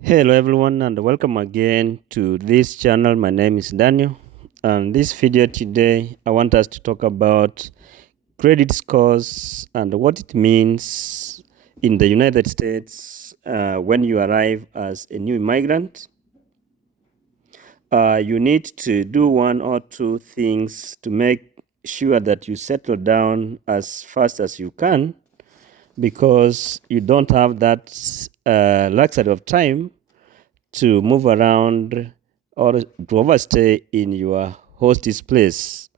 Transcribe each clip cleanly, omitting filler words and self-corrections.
Hello everyone and welcome again to this channel. My name is Daniel, and this video today I want us to talk about credit scores and what it means in the United States when you arrive as a new immigrant. You need to do one or two things to make sure that you settle down as fast as you can, because you don't have that luxury of time to move around or to overstay in your host's place.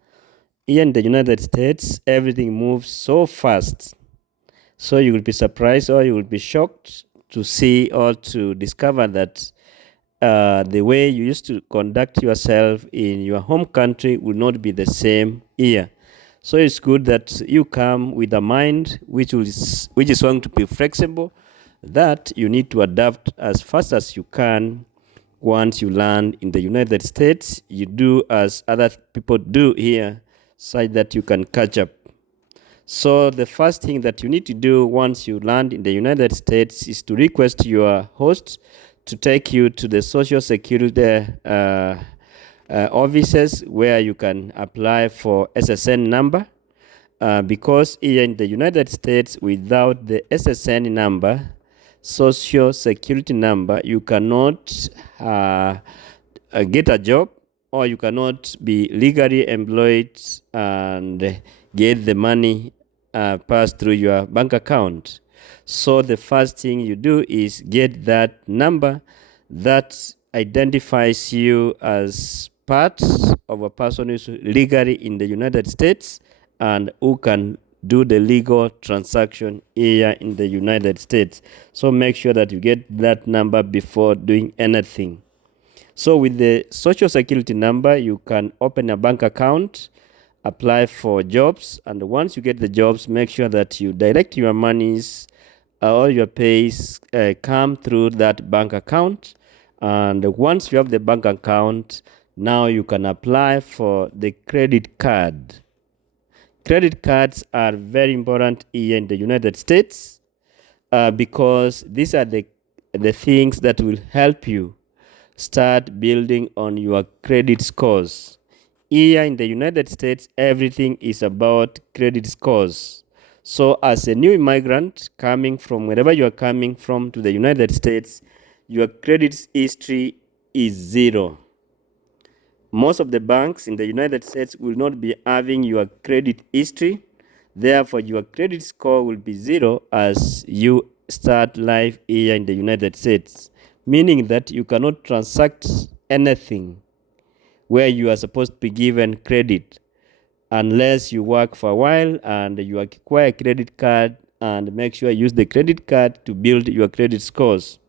Here in the United States, everything moves so fast. So you will be surprised or you will be shocked to see or to discover that the way you used to conduct yourself in your home country will not be the same here. So it's good that you come with a mind which is going to be flexible, that you need to adapt as fast as you can. Once you land in the United States, you do as other people do here, such that you can catch up. So the first thing that you need to do once you land in the United States is to request your host to take you to the Social Security offices where you can apply for SSN number. Because here in the United States, without the SSN number, Social Security number, you cannot get a job, or you cannot be legally employed and get the money passed through your bank account. So the first thing you do is get that number that identifies you as part of a person who's legally in the United States and who can do the legal transaction here in the United States. So make sure that you get that number before doing anything. So with the Social Security number, you can open a bank account, apply for jobs, and once you get the jobs, make sure that you direct your monies, all your pays come through that bank account. And once you have the bank account, now you can apply for the credit card. Credit cards are very important here in the United States because these are the things that will help you start building on your credit scores. Here in the United States, everything is about credit scores. So as a new immigrant coming from wherever you are coming from to the United States, your credit history is zero. Most of the banks in the United States will not be having your credit history. Therefore, your credit score will be zero as you start life here in the United States, meaning that you cannot transact anything where you are supposed to be given credit unless you work for a while and you acquire a credit card, and make sure you use the credit card to build your credit scores.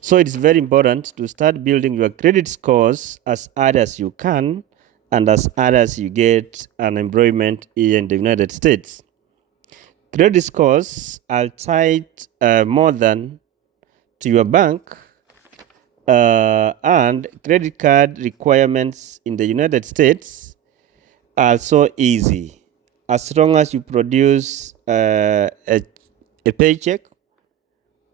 So it's very important to start building your credit scores as early as you can and as early as you get unemployment here in the United States. Credit scores are tied more than to your bank, and credit card requirements in the United States are so easy. As long as you produce a paycheck,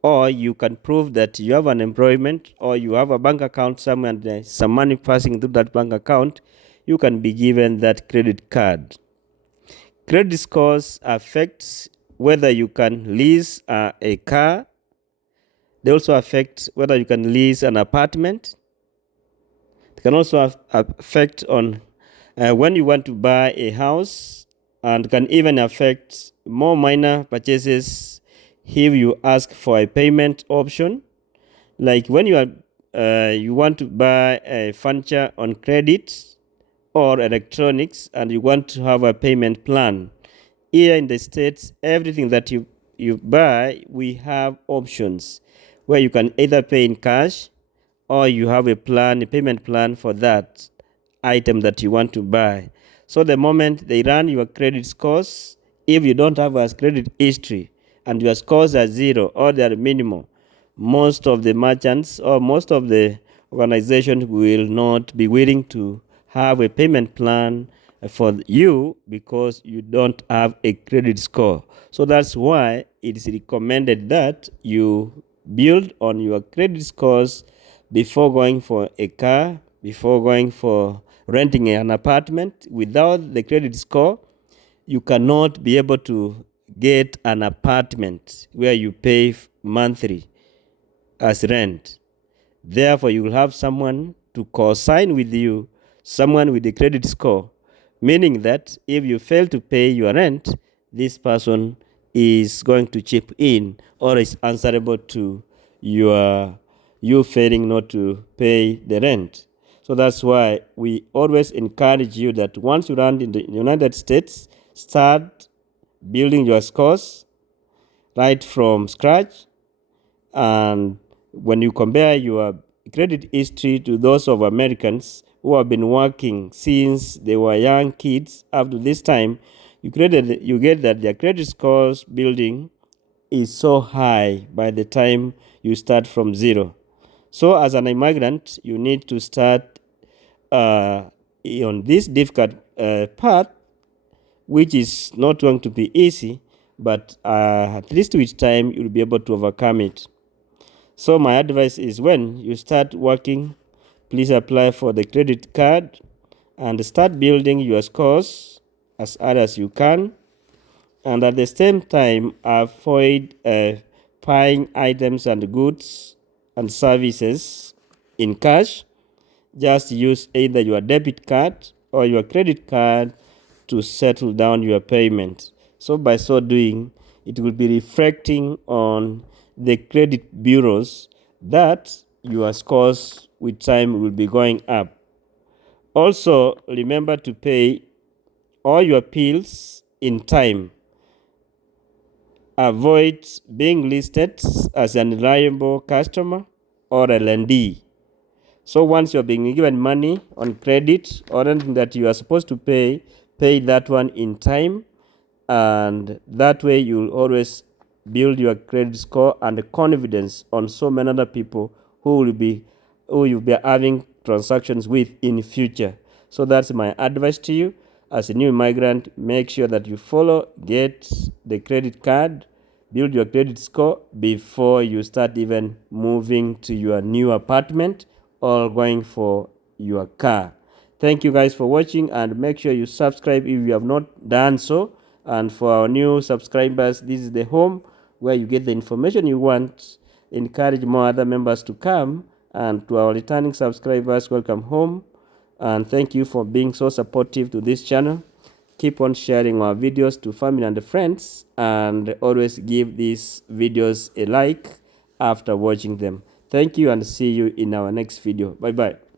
or you can prove that you have an employment, or you have a bank account somewhere and there's some money passing through that bank account, you can be given that credit card. Credit scores affect whether you can lease a car. They also affect whether you can lease an apartment. They can also affect on when you want to buy a house, and can even affect more minor purchases if you ask for a payment option, like when you want to buy a furniture on credit or electronics and you want to have a payment plan. Here in the States, everything that you buy, we have options where you can either pay in cash, or you have a payment plan for that item that you want to buy. So the moment they run your credit scores, if you don't have a credit history and your scores are zero or they are minimal, most of the merchants or most of the organizations will not be willing to have a payment plan for you because you don't have a credit score. So that's why it is recommended that you build on your credit scores before going for a car, before going for renting an apartment. Without the credit score, you cannot be able to get an apartment where you pay monthly as rent. Therefore, you will have someone to co-sign with you, someone with a credit score, meaning that if you fail to pay your rent, this person is going to chip in or is answerable to you failing not to pay the rent. So that's why we always encourage you that once you land in the United States, start building your scores right from scratch. And when you compare your credit history to those of Americans who have been working since they were young kids up to this time, you get that their credit scores building is so high by the time you start from zero. So as an immigrant, you need to start on this difficult path, which is not going to be easy, but at least with time, you'll be able to overcome it. So my advice is when you start working, please apply for the credit card and start building your scores as hard as you can. And at the same time, avoid buying items and goods and services in cash. Just use either your debit card or your credit card to settle down your payment. So by so doing, it will be reflecting on the credit bureaus that your scores with time will be going up. Also, remember to pay all your bills in time. Avoid being listed as an unreliable customer or a lendee. So once you're being given money on credit or anything that you are supposed to pay that one in time, and that way you'll always build your credit score and confidence on so many other people who you'll be having transactions with in future. So that's my advice to you. As a new immigrant, make sure that you get the credit card, build your credit score before you start even moving to your new apartment or going for your car. Thank you guys for watching, and make sure you subscribe if you have not done so. And for our new subscribers, this is the home where you get the information you want. Encourage more other members to come, and to our returning subscribers, welcome home. And thank you for being so supportive to this channel. Keep on sharing our videos to family and friends, and always give these videos a like after watching them. Thank you, and see you in our next video. Bye bye.